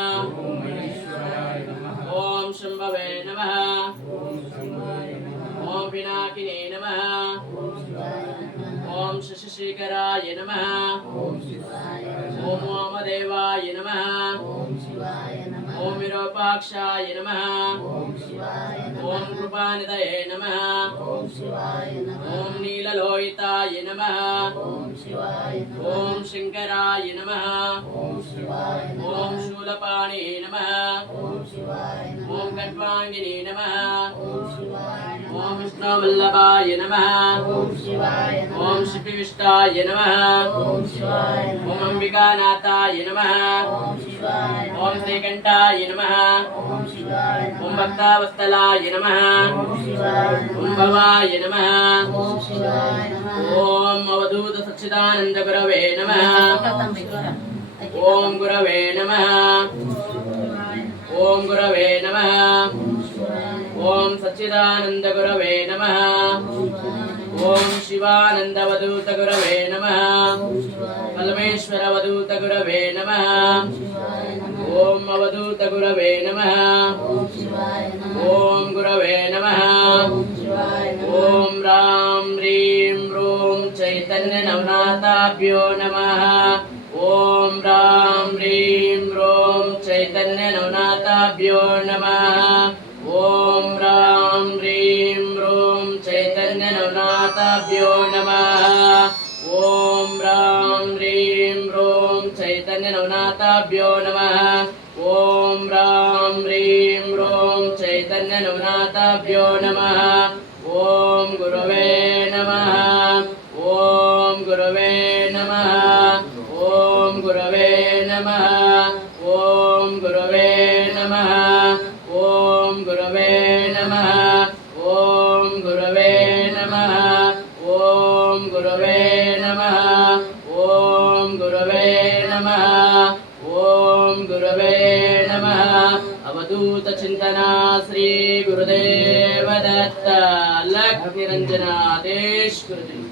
ओम शंभवे नमः। ओम पिनाकिने नमः। ओम शशिशेखराय नमः। ओम वामदेवाय नमः। ओम विरूपाक्षाय नमः। ओम कृपानिधये नमः। ओम नीललोहिताय नमः। ओम शंकराय नमः। ओम शूलपाणे नमः। ओम खड्वांगिने नमः। ओम विष्णुवल्लभाय नमः। ओम श्रीविष्टाय नमः। ओम अंबिकानाथाय नमः। ओम श्रीकंठाय नमः। ओम भक्तावत्सलाय नमः। ओम भवाय नमः। ओम अवधूत सच्चिदानंद गुरवे नमः। ओम गुरवे नमः। ओम गुरवे नमः। ओम सच्चिदानंद गुरवे नमः। ओम शिवानंदवधूत गुरवे नमः। कलमेश्वर अवधूत गुरवे नमः। ओम अवधूत गुरवे नमः। ओम गुरवे नमः। ओम राम ह्रीं रूं चैतन्य नवनाथाभ्यो नमः। ओम राम ह्रीं रूं चैतन्य नवनाथाभ्यो नमः। ओम राम ह्रीं रूं चैतन्य नवनाथाभ्यो नमः। ओम राम ह्रीं रूं चैतन्य नवनाथाभ्यो नमः। ओम राम ह्रीं रूं चैतन्य नवनाथाभ्यो नमः। ओम गुरवे नमः। ओम गुरवे नमः। ओम गुरवे नमः। ओम गुरवे नमः। ओम गुरवे नमः। ओम गुरवे नमः। ओम गुरवे नमः। ओम गुरवे नमः। ओम गुरवे नमः। अवधूत चिंतना श्री गुरुदेव दत्त लक्ष्मी रंजना देश गुरुजी।